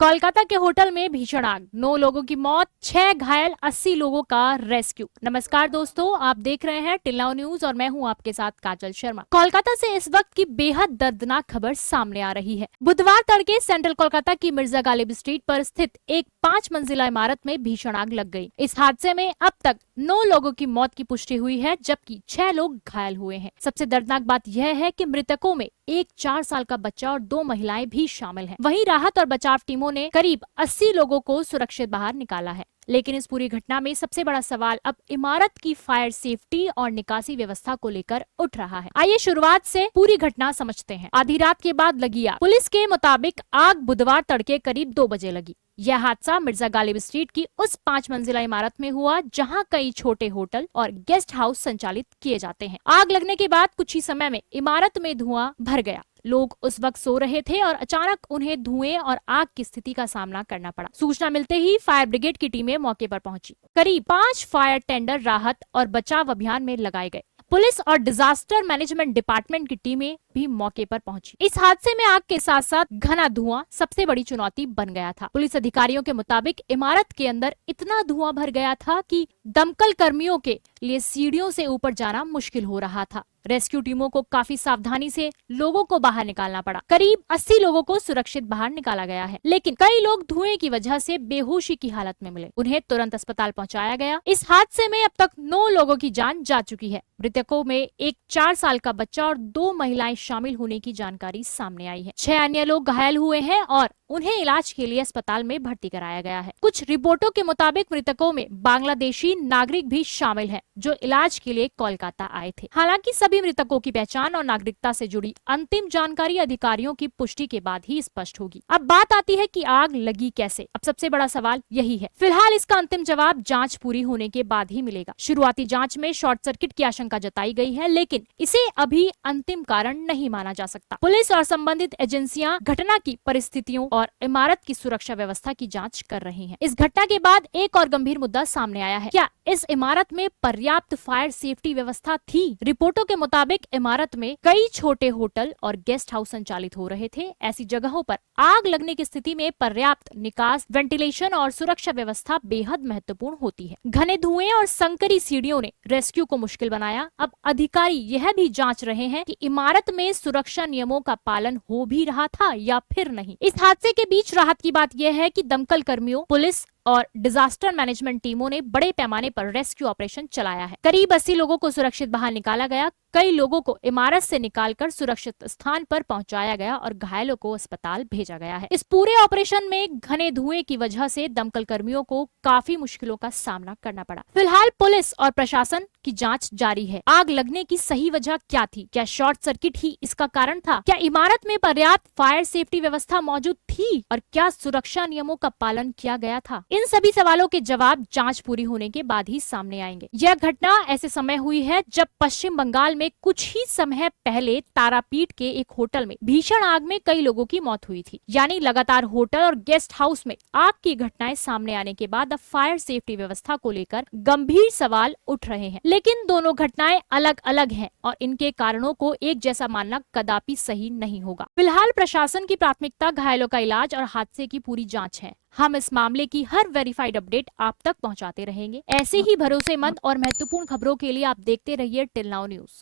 कोलकाता के होटल में भीषण आग, 9 लोगों की मौत, 6 घायल, 80 लोगों का रेस्क्यू। नमस्कार दोस्तों, आप देख रहे हैं टिल्लाव न्यूज और मैं हूं आपके साथ काजल शर्मा। कोलकाता से इस वक्त की बेहद दर्दनाक खबर सामने आ रही है। बुधवार तड़के सेंट्रल कोलकाता की मिर्जा गालिब स्ट्रीट पर स्थित एक 5 मंजिला इमारत में भीषण आग लग गई। इस हादसे में अब तक 9 लोगों की मौत की पुष्टि हुई है, जबकि 6 लोग घायल हुए हैं। सबसे दर्दनाक बात यह है कि मृतकों में एक 4 साल का बच्चा और 2 महिलाएं भी शामिल हैं। वहीं राहत और बचाव टीमों ने करीब 80 लोगों को सुरक्षित बाहर निकाला है। लेकिन इस पूरी घटना में सबसे बड़ा सवाल अब इमारत की फायर सेफ्टी और निकासी व्यवस्था को लेकर उठ रहा है। आइए शुरुआत से पूरी घटना समझते हैं। आधी रात के बाद लगी आग। पुलिस के मुताबिक आग बुधवार तड़के करीब 2 बजे लगी। यह हादसा मिर्जा गालिब स्ट्रीट की उस 5 मंजिला इमारत में हुआ जहां कई छोटे होटल और गेस्ट हाउस संचालित किए जाते हैं। आग लगने के बाद कुछ ही समय में इमारत में धुआं भर गया। लोग उस वक्त सो रहे थे और अचानक उन्हें धुएं और आग की स्थिति का सामना करना पड़ा। सूचना मिलते ही फायर ब्रिगेड की टीमें मौके पर पहुंची। करीब 5 फायर टेंडर राहत और बचाव अभियान में लगाए गए। पुलिस और डिजास्टर मैनेजमेंट डिपार्टमेंट की टीमें भी मौके पर पहुंची। इस हादसे में आग के साथ साथ घना धुआं सबसे बड़ी चुनौती बन गया था। पुलिस अधिकारियों के मुताबिक इमारत के अंदर इतना धुआं भर गया था कि दमकल कर्मियों के लिए सीढ़ियों से ऊपर जाना मुश्किल हो रहा था। रेस्क्यू टीमों को काफी सावधानी से लोगों को बाहर निकालना पड़ा। करीब 80 लोगों को सुरक्षित बाहर निकाला गया है, लेकिन कई लोग धुएं की वजह से बेहोशी की हालत में मिले। उन्हें तुरंत अस्पताल पहुंचाया गया। इस हादसे में अब तक 9 लोगों की जान जा चुकी है। मृतकों में एक 4 साल का बच्चा और 2 महिलाएं शामिल होने की जानकारी सामने आई है। 6 अन्य लोग घायल हुए हैं और उन्हें इलाज के लिए अस्पताल में भर्ती कराया गया है। कुछ रिपोर्टों के मुताबिक मृतकों में बांग्लादेशी नागरिक भी शामिल हैं, जो इलाज के लिए कोलकाता आए थे। हालांकि सभी मृतकों की पहचान और नागरिकता से जुड़ी अंतिम जानकारी अधिकारियों की पुष्टि के बाद ही स्पष्ट होगी। अब बात आती है कि आग लगी कैसे। अब सबसे बड़ा सवाल यही है। फिलहाल इसका अंतिम जवाब जांच पूरी होने के बाद ही मिलेगा। शुरुआती जांच में शॉर्ट सर्किट की आशंका जताई गई है, लेकिन इसे अभी अंतिम कारण नहीं माना जा सकता। पुलिस और संबंधित एजेंसियां घटना की परिस्थितियों और इमारत की सुरक्षा व्यवस्था की जांच कर रही हैं। इस घटना के बाद एक और गंभीर मुद्दा सामने आया है। क्या इस इमारत में पर्याप्त फायर सेफ्टी व्यवस्था थी? रिपोर्टों के मुताबिक इमारत में कई छोटे होटल और गेस्ट हाउस संचालित हो रहे थे। ऐसी जगहों पर आग लगने की स्थिति में पर्याप्त निकास, वेंटिलेशन और सुरक्षा व्यवस्था बेहद महत्वपूर्ण होती है। घने धुएं और संकरी सीढ़ियों ने रेस्क्यू को मुश्किल बनाया। अब अधिकारी यह भी जांच रहे हैं कि इमारत में सुरक्षा नियमों का पालन हो भी रहा था या फिर नहीं। इस हादसे के बीच राहत की बात यह है कि दमकल कर्मियों, पुलिस और डिजास्टर मैनेजमेंट टीमों ने बड़े पैमाने पर रेस्क्यू ऑपरेशन चलाया है। करीब 80 लोगों को सुरक्षित बाहर निकाला गया। कई लोगों को इमारत से निकालकर सुरक्षित स्थान पर पहुंचाया गया और घायलों को अस्पताल भेजा गया है। इस पूरे ऑपरेशन में घने धुएं की वजह से दमकल कर्मियों को काफी मुश्किलों का सामना करना पड़ा। फिलहाल पुलिस और प्रशासन की जांच जारी है। आग लगने की सही वजह क्या थी? क्या शॉर्ट सर्किट ही इसका कारण था? क्या इमारत में पर्याप्त फायर सेफ्टी व्यवस्था मौजूद थी? और क्या सुरक्षा नियमों का पालन किया गया था? इन सभी सवालों के जवाब जांच पूरी होने के बाद ही सामने आएंगे। यह घटना ऐसे समय हुई है जब पश्चिम बंगाल में कुछ ही समय पहले तारापीठ के एक होटल में भीषण आग में कई लोगों की मौत हुई थी। यानी लगातार होटल और गेस्ट हाउस में आग की घटनाएं सामने आने के बाद अब फायर सेफ्टी व्यवस्था को लेकर गंभीर सवाल उठ रहे हैं। लेकिन दोनों घटनाएं अलग अलग हैं और इनके कारणों को एक जैसा मानना कदापि सही नहीं होगा। फिलहाल प्रशासन की प्राथमिकता घायलों का इलाज और हादसे की पूरी जांच है। हम इस मामले की हर वेरीफाइड अपडेट आप तक पहुंचाते रहेंगे। ऐसे ही भरोसेमंद और महत्वपूर्ण खबरों के लिए आप देखते रहिए टिल नाउ न्यूज।